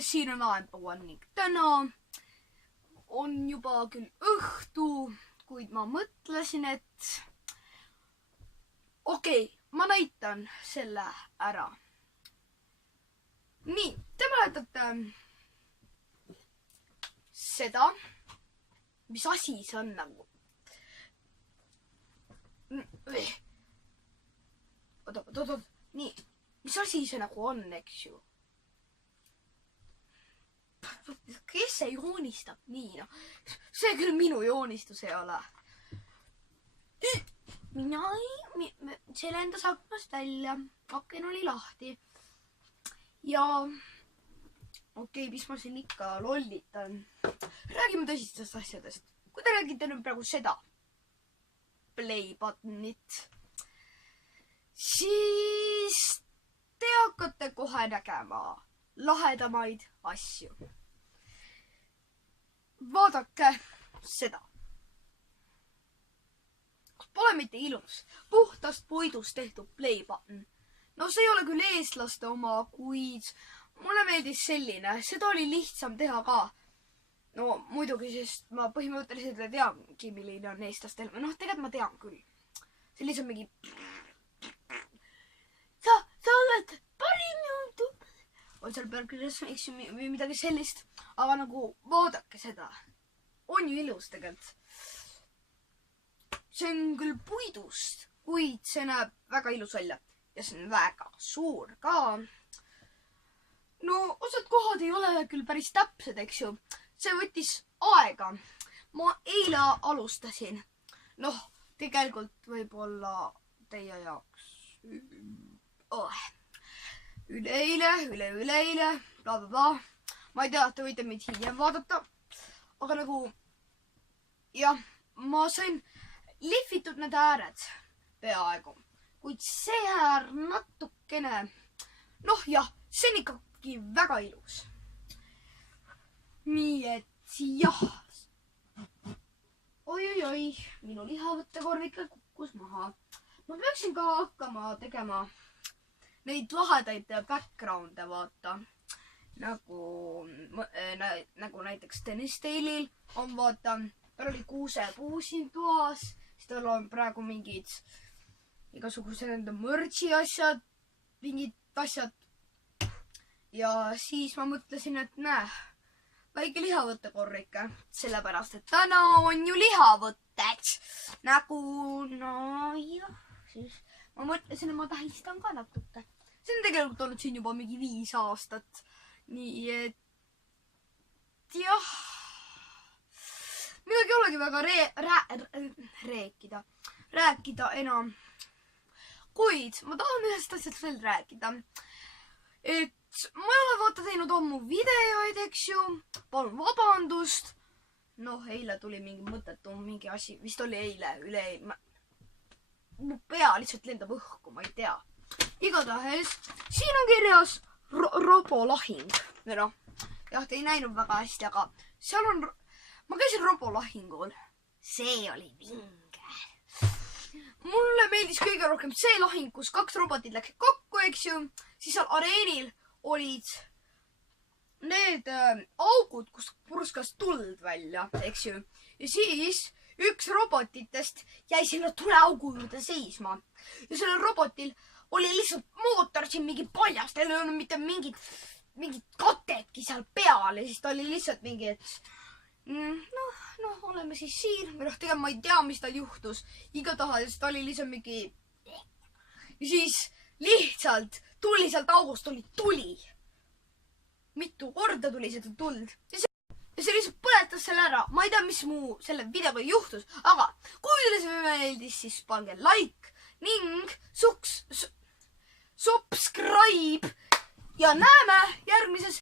Siin on aempoa ning täna on juba küll õhtu, kuid ma mõtlesin, et okei, ma näitan selle ära. Nii, te mäletate seda, mis asi see on nagu? Oot. Nii, mis asi see nagu on, eks ju? Kes see joonistab nii, no? See küll minu joonistus ei ole. See lendas aknast välja, aken oli lahti. Ja okei, mis ma siin ikka lollitan. Räägime tõsistest asjadest. Kui te räägite nüüd praegu seda play buttonit, siis te hakkate kohe nägema lahedamaid asju. Vaadake seda. Pole mitte ilus, puhtast puidust tehtud play button. No see ei ole küll eestlaste oma, kuid mulle meeldis selline. Seda oli lihtsam teha ka. No muidugi, sest ma põhimõtteliselt ei teangi, milline on eestlastel. Noh, tegelikult ma tean küll. See lihtsalt mingi... Sa oled parim juhtu. On seal pärkides või midagi sellist. Aga nagu vaadake seda. On ju ilus tegelikult. See on küll puidust, kuid see näeb väga ilus välja. Ja see on väga suur ka. No, osad kohad ei ole küll päris täpsed, eks ju. See võttis aega. Ma eile alustasin. Noh, tegelikult võib-olla teie jaoks üleeile, bla bla bla. Ma ei tea, te võite meid hiljem vaadata. Aga nagu, jah, ma sain lihvitud need ääred peaaegu. Kuid see äär natukene, noh jah, see on ikkagi väga ilus. Nii et jah. Oi, minu lihavõttekorvike kukkus maha. Ma peaksin ka hakkama tegema neid lahedaid background'e, vaata. Nagu näiteks Dennis Dale'il on, vaata, tal oli kuusepuu siin toas, siis tal on praegu mingid igasugused enda merch'i asjad, mingid asjad. Ja siis ma mõtlesin, et näe, väike lihavõttekorvike, sellepärast, et täna on ju lihavõtted. Nagu, no jah, siis ma mõtlesin, et ma tähistan ka natuke. See on tegelikult olnud siin juba mingi 5 aastat. Nii et jah, midagi ei olegi väga rääkida enam. Kuid ma tahan ühest asjast veel rääkida. Et ma ei ole vaata teinud ammu videoid, eks ju. Palun vabandust. Noh, eile tuli mingi mõttetu mingi asi. Vist oli üleeile. Mu pea lihtsalt lendab õhku, ma ei tea. Igatahes, siin on kirjas robolahing. Jah, te ei näinud väga hästi, aga seal on... Ma käisin robolahingul. See oli vinge. Mulle meeldis kõige rohkem see lahing, kus 2 robotit läksid kokku, eks ju. Siis seal areenil olid need augud, kus purskas tuld välja, eks ju. Ja siis üks robotitest jäi sinna tuleaugu juurde seisma. Ja sellel robotil oli lihtsalt mootor siin mingi paljast. Tal ei olnud mitte mingid katedki seal peal. Ja siis ta oli lihtsalt mingi, et... Noh, oleme siis siin. Või noh, tegelikult ma ei tea, mis tal juhtus. Igatahes ta oli lihtsalt mingi... Ja siis lihtsalt tuli sealt august, oli tuli. Mitu korda tuli seda tuld. Ja see lihtsalt põletas selle ära. Ma ei tea, mis muu selle videoga juhtus. Aga kui teile see meeldis, siis pange like ning subscribe. Ja näeme järgmises